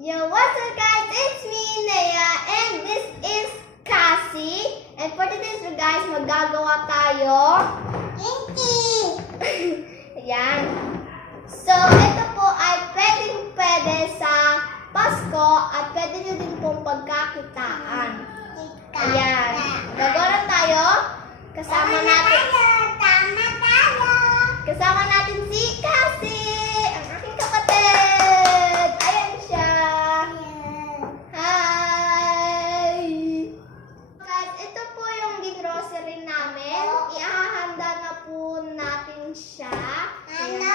Yo, what's up guys? It's me, Nea, and this is Cassie. And for today's video guys, magagawa tayo Ayan. So, ito po ay pwede sa Pasko at pwede nyo din pong pagkakitaan. Ayan. Gagawa na tayo. Kasama natin si Cassie, ang aking kapatid. Ayan siya. Hi! Guys, ito po yung grocery namin. Ihahanda na po natin siya. Ayan.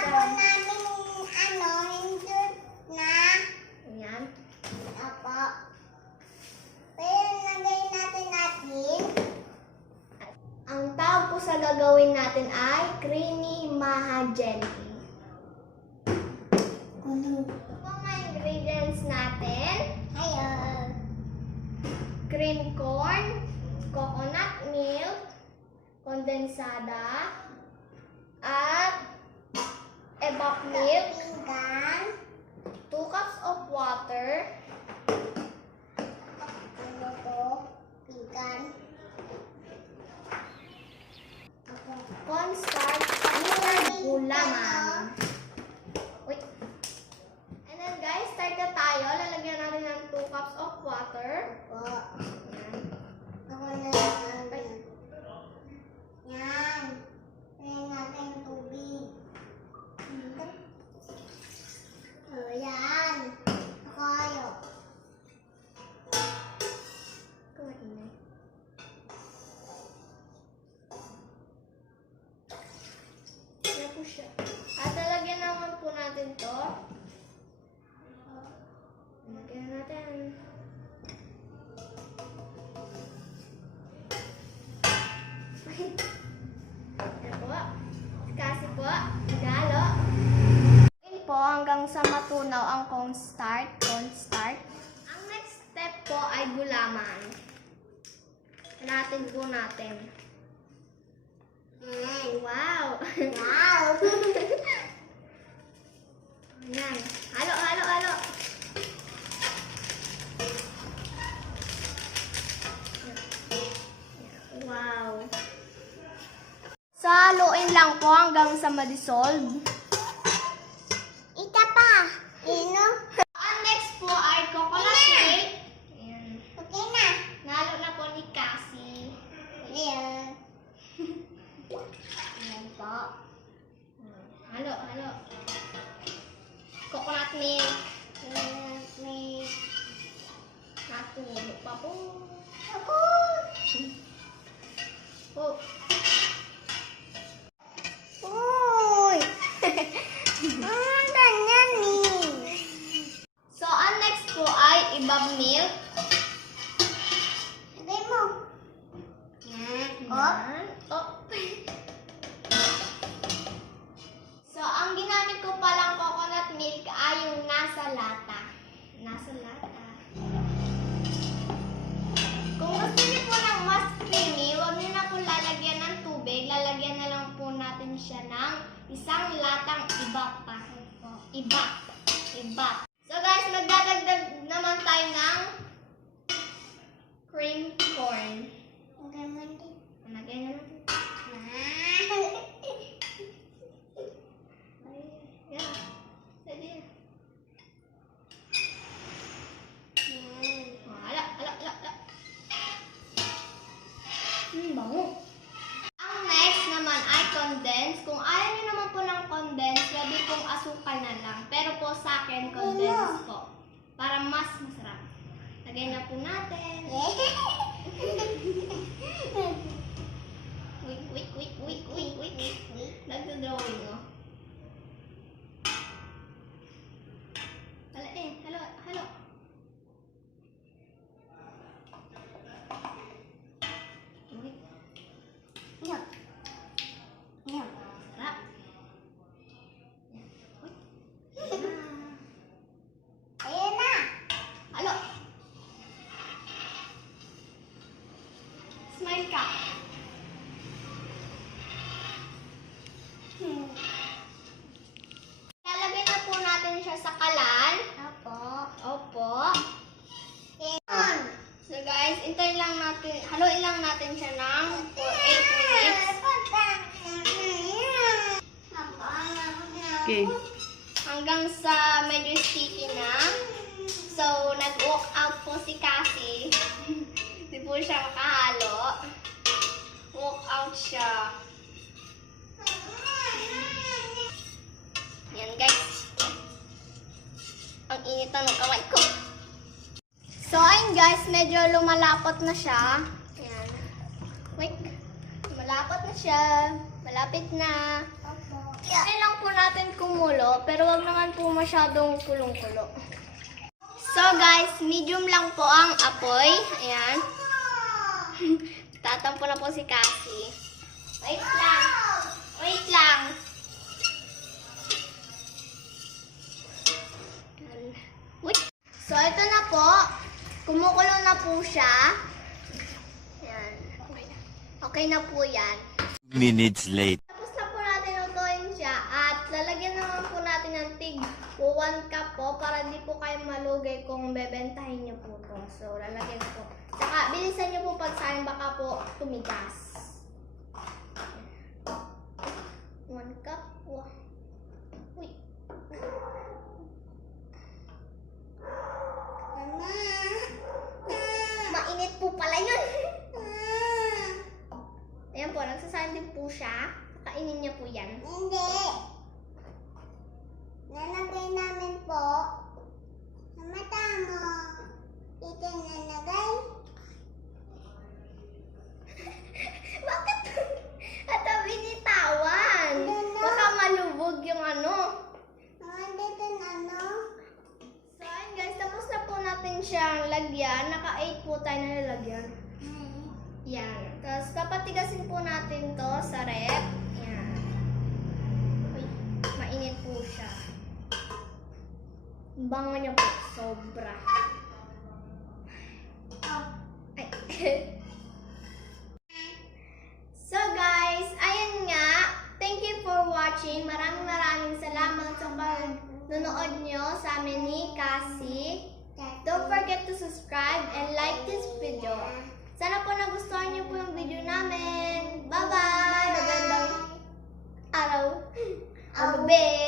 Ang tawag po sa gagawin natin ay creamy maha jelly. Ito po mga ingredients natin. Cream corn, coconut milk, kondensada, at evap milk, 2 cups of water, cornstarch, at gulaman. Wait. And then guys, start na tayo. Lalagyan natin ng 2 cups of water. At lalagyan naman po natin to. Lagyan natin. Yan po. Kasi po, nagalo. Yun po hanggang sa matunaw ang cornstarch. Ang next step po ay gulaman. Hanatin po natin. Wow! Ayan. Halo. Wow! So, haluin lang po hanggang sa ma-dissolve. Ang next po ay coconut milk. Ayan. Nalo na po ni Cassie. Ayan po. Halo. Coconut milk. Natulo pa po. Oh. So, ang next po ay evap milk. So, ang ginamit ko palang coconut milk ay yung nasa lata. Kung gusto niyo po ng mas creamy, huwag niyo na po lalagyan ng tubig. Lalagyan na lang po natin siya ng isang latang evap. So guys, magdadagdag naman tayo ng cream corn. Lagyan na natin. Bango. Ang next naman ay condense. Kung ayaw nyo naman po ng condense, pwede pong asukal na lang. Pero po sa akin, condense po. Para mas masarap. Lagyan na po natin. Wait. Nagdodrawing, oh. Halo. Sarap. Halo. Smile ka. Lalagay na po natin siya sa kalan. Opo. Haluin lang natin siya ng for 8 minutes. Okay. Hanggang sa medyo sticky na. So, nag-walk out po si Cassie. Hindi po siya makahalo. Walk out siya. Yan guys. Ang init na ng kamay ko. So, ayun guys, medyo lumalapot na siya. Yan. Wait. Malapot na siya. Malapit na. Kaya lang po natin kumulo, pero wag naman po masyadong kulong-kulo. So guys, medium lang po ang apoy. Ayan. Tatampo na po si Cassie. Wait lang. Wait lang. Wait. So ito na po. Kumukulo na po siya. Ayan. Okay na po yan. Minutes late. Tapos na po natin lutuin siya at lalagyan naman po natin ng tig 1 cup po para di po kayo malugay kung bebentahin niyo po ito. So lalagyan po. Saka bilisan niyo po pagsahin baka po tumigas. 1 cup. Wow. Uy. Mainit po pala yun. Ayan po, nagsasahin din po siya. Kainin niya po yan. Hindi. Nalagay namin po sa mata mo. Ito nalagay. Bakit? At ang binitawan. Baka malubog yung ano. Dito na ano? So, ayun guys, tapos na po natin siyang lagyan. Naka-8 po tayo na nilagyan. Yan. Tapos, papatigasin po natin to sa rep. Yan. Uy, mainit po siya. Bango niya po. Sobra. Ay. So guys, ayun nga. Thank you for watching. Maraming salamat sa pagnonood nyo sa amin ni Cassie. Don't forget to subscribe and like this video. Sana po nagustuhan niyo po yung video namin. Bye-bye! Magandang araw. Agabi.